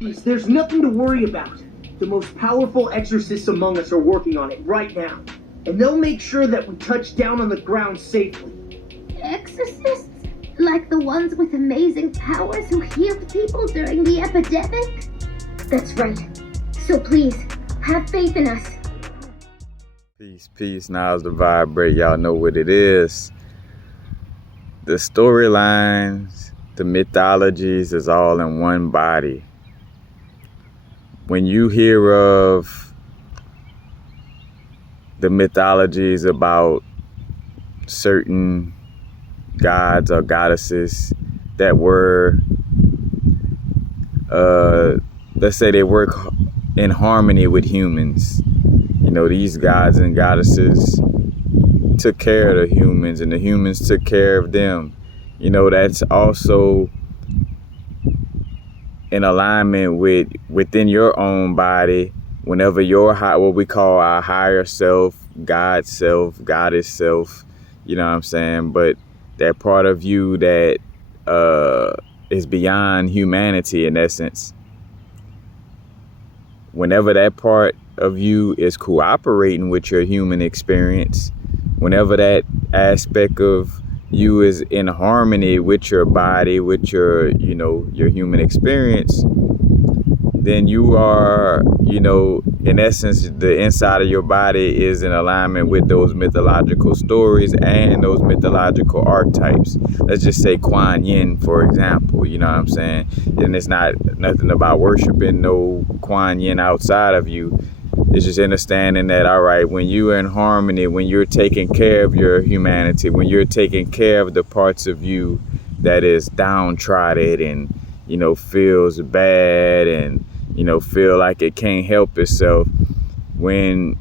There's nothing to worry about. The most powerful exorcists among us are working on it right now. And they'll make sure that we touch down on the ground safely. Exorcists? Like the ones with amazing powers who healed people during the epidemic? That's right. So please, have faith in us. Peace. Now's the vibrate. Y'all know what it is. The storylines, the mythologies is all in one body. When you hear of the mythologies about certain gods or goddesses that were, let's say they work in harmony with humans. You know, these gods and goddesses took care of the humans and the humans took care of them. You know, that's also in alignment with within your own body. Whenever your what we call our higher self, God self, goddess self, you know what I'm saying? But that part of you that is beyond humanity in essence. Whenever that part of you is cooperating with your human experience, whenever that aspect of you is in harmony with your body, with your, you know, your human experience, then you are, you know, in essence, the inside of your body is in alignment with those mythological stories and those mythological archetypes. Let's just say Kuan Yin, for example, you know what I'm saying? And it's not nothing about worshiping no Kuan Yin outside of you. It's just understanding that, all right, when you're in harmony, when you're taking care of your humanity, when you're taking care of the parts of you that is downtrodden and, you know, feels bad and, you know, feel like it can't help itself, when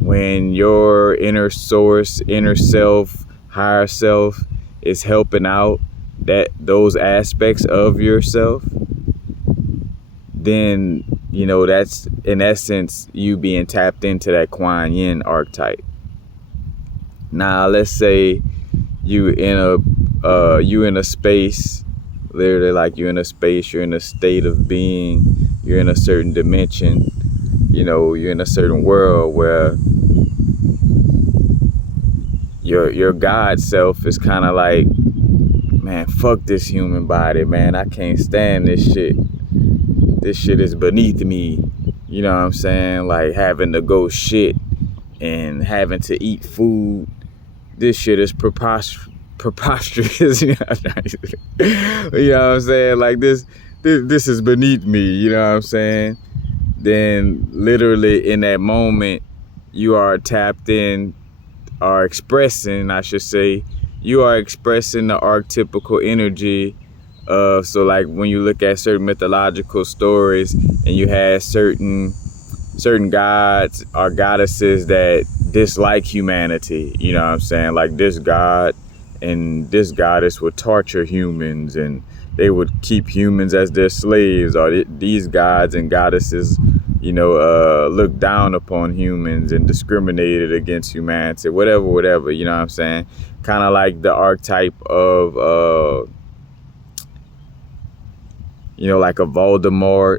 your inner source, inner self, higher self is helping out those aspects of yourself, then, you know, that's in essence you being tapped into that Kuan Yin archetype. Now, let's say you in a space, literally like you're in a space, you're in a state of being, you're in a certain dimension, you know, you're in a certain world where your God self is kind of like, man, fuck this human body, man. I can't stand this shit. This shit is beneath me. You know what I'm saying? Like having to go shit and having to eat food. This shit is preposterous. You know what I'm saying? Like this is beneath me. You know what I'm saying? Then literally in that moment, you are tapped in, are expressing, I should say, you are expressing the archetypical energy of, so like when you look at certain mythological stories and you have certain gods or goddesses that dislike humanity, you know what I'm saying? Like this god and this goddess would torture humans and they would keep humans as their slaves, or these gods and goddesses, you know, look down upon humans and discriminated against humanity, whatever, you know what I'm saying? Kind of like the archetype of you know, like a Voldemort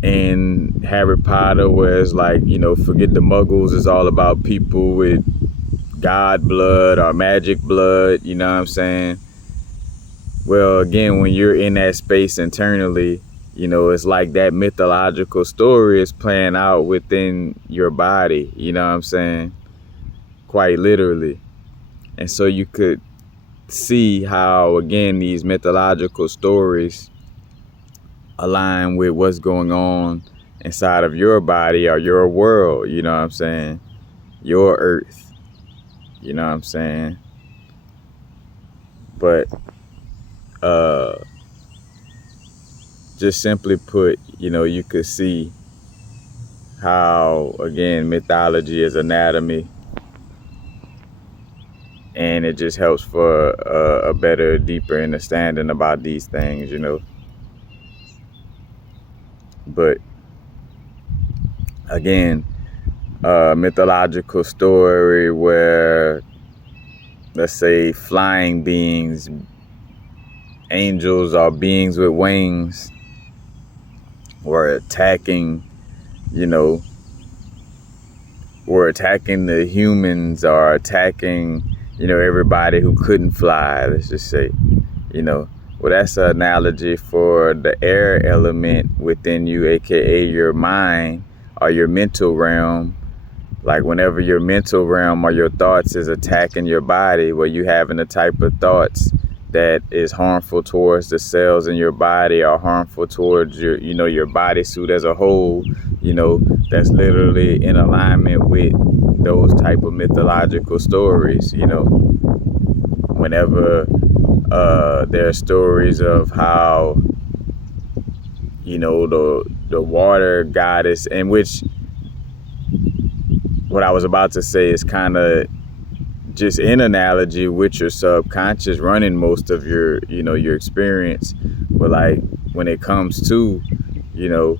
in Harry Potter, where it's like, you know, forget the muggles, it's all about people with god blood or magic blood, you know what I'm saying? Well, again, when you're in that space internally, you know, it's like that mythological story is playing out within your body, you know what I'm saying? Quite literally. And so you could see how, again, these mythological stories align with what's going on inside of your body or your world, you know what I'm saying? Your earth, you know what I'm saying? But just simply put, you know, you could see how, again, mythology is anatomy, and it just helps for a better, deeper understanding about these things, you know. But again, mythological story where, let's say, flying beings, angels or beings with wings were attacking, you know, were attacking the humans or attacking, you know, everybody who couldn't fly, let's just say, you know. Well, that's an analogy for the air element within you, aka your mind or your mental realm. Like whenever your mental realm or your thoughts is attacking your body, where you having the type of thoughts that is harmful towards the cells in your body or harmful towards your, you know, your bodysuit as a whole, you know, that's literally in alignment with those type of mythological stories, you know. Whenever there are stories of how, you know, the water goddess, in which what I was about to say is kind of just in analogy with your subconscious running most of your, you know, your experience. But like when it comes to, you know,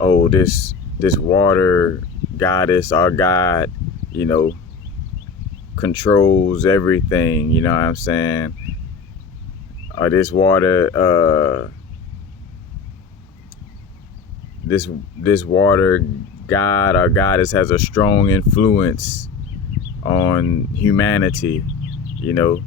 oh, this water goddess or god, you know, controls everything, you know what I'm saying? Or this water, this water god or goddess has a strong influence on humanity, you know.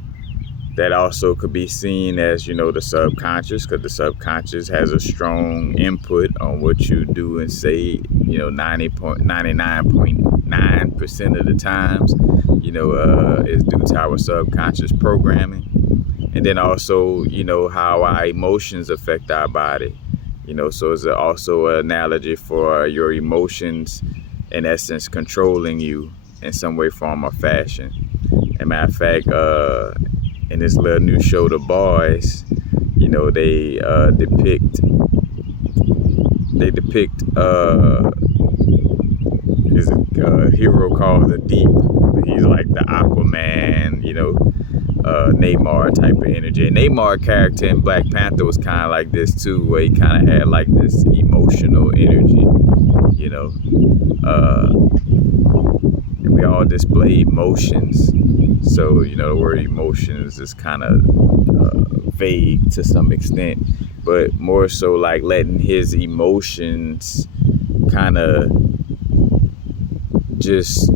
That also could be seen as, you know, the subconscious, because the subconscious has a strong input on what you do and say, you know, 99.9% of the times, you know, is due to our subconscious programming. And then also, you know, how our emotions affect our body, you know. So it's also an analogy for your emotions, in essence, controlling you in some way, form, or fashion. As a matter of fact, in this little new show, The Boys, you know, they depict is a hero called the Deep. He's like the Aquaman, you know, Namor type of energy. And Namor character in Black Panther was kind of like this too, where he kind of had like this emotional energy, you know. And we all display emotions. So, you know, the word emotions is kind of vague to some extent, but more so like letting his emotions kind of just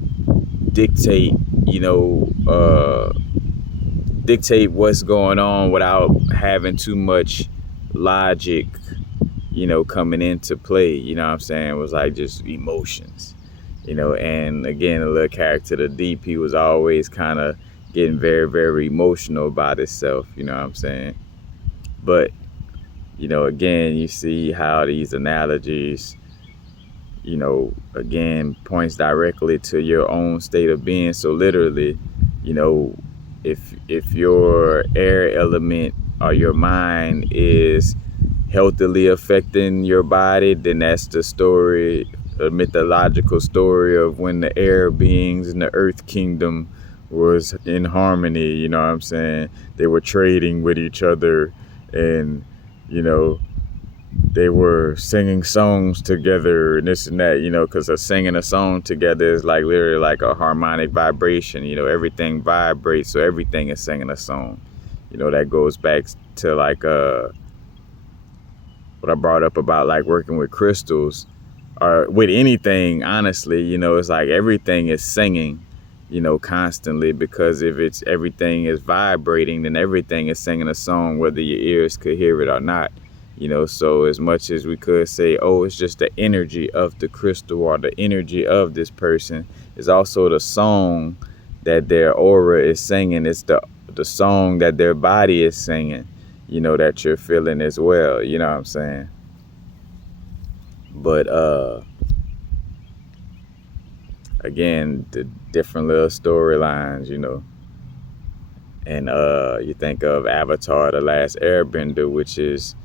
dictate, you know, dictate what's going on without having too much logic, you know, coming into play. You know what I'm saying? It was like just emotions, you know. And again, the little character, the Deep, he was always kind of getting very, very emotional about himself, you know what I'm saying? But, you know, again, you see how these analogies, you know, again, points directly to your own state of being. So literally, you know, if your air element or your mind is healthily affecting your body, then that's the story, a mythological story of when the air beings in the earth kingdom was in harmony, you know what I'm saying? They were trading with each other, and, you know, they were singing songs together and this and that, you know, because singing a song together is like literally like a harmonic vibration, you know. Everything vibrates, so everything is singing a song, you know. That goes back to like what I brought up about like working with crystals or with anything, honestly, you know. It's like everything is singing, you know, constantly, because if it's everything is vibrating, then everything is singing a song, whether your ears could hear it or not, you know. So as much as we could say, oh, it's just the energy of the crystal or the energy of this person, is also the song that their aura is singing. It's the song that their body is singing, you know, that you're feeling as well, you know what I'm saying? But again, the different little storylines, you know. And you think of Avatar, The Last Airbender, which is,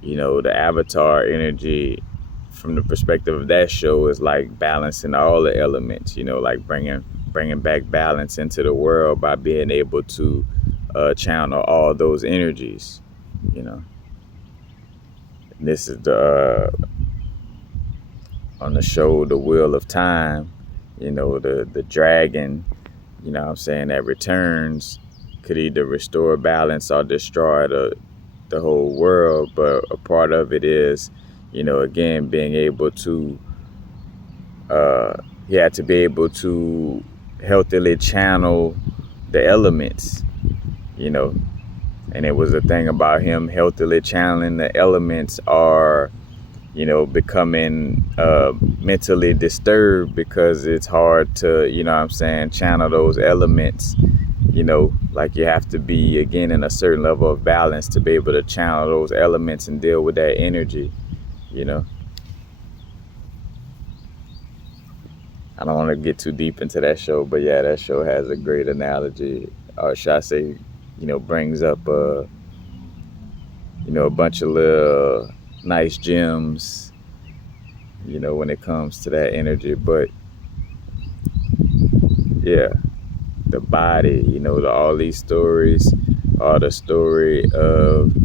you know, the Avatar energy from the perspective of that show is like balancing all the elements, you know, like bringing back balance into the world by being able to channel all those energies, you know. And this is the on the show The Wheel of Time, you know, the dragon, you know what I'm saying, that returns could either restore balance or destroy the the whole world, but a part of it is, again, being able to, he had to be able to healthily channel the elements, and it was a thing about him healthily channeling the elements are, becoming mentally disturbed, because it's hard to, channel those elements. Like you have to be, again, in a certain level of balance to be able to channel those elements and deal with that energy. I don't want to get too deep into that show, but yeah, that show has a great analogy, or should I say, brings up a bunch of little nice gems, when it comes to that energy. But yeah, the body, all these stories are the story of,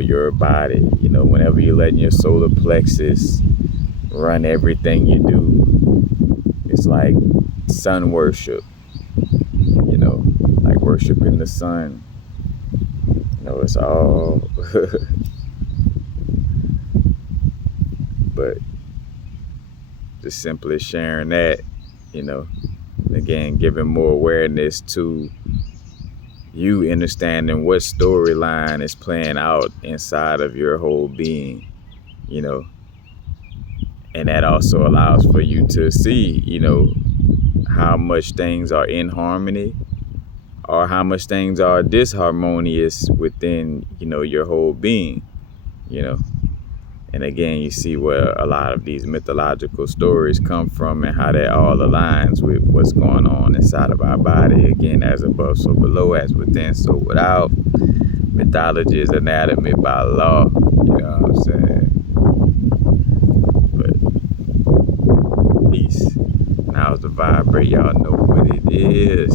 your body. Whenever you're letting your solar plexus run everything you do, it's like sun worship, like worshiping the sun. It's all, but just simply sharing that, again, giving more awareness to you understanding what storyline is playing out inside of your whole being, and that also allows for you to see, how much things are in harmony or how much things are disharmonious within, your whole being, And again, you see where a lot of these mythological stories come from and how that all aligns with what's going on inside of our body. Again, as above, so below, as within, so without. Mythology is anatomy by law. You know what I'm saying? But peace. Now's the vibrate. Y'all know what it is.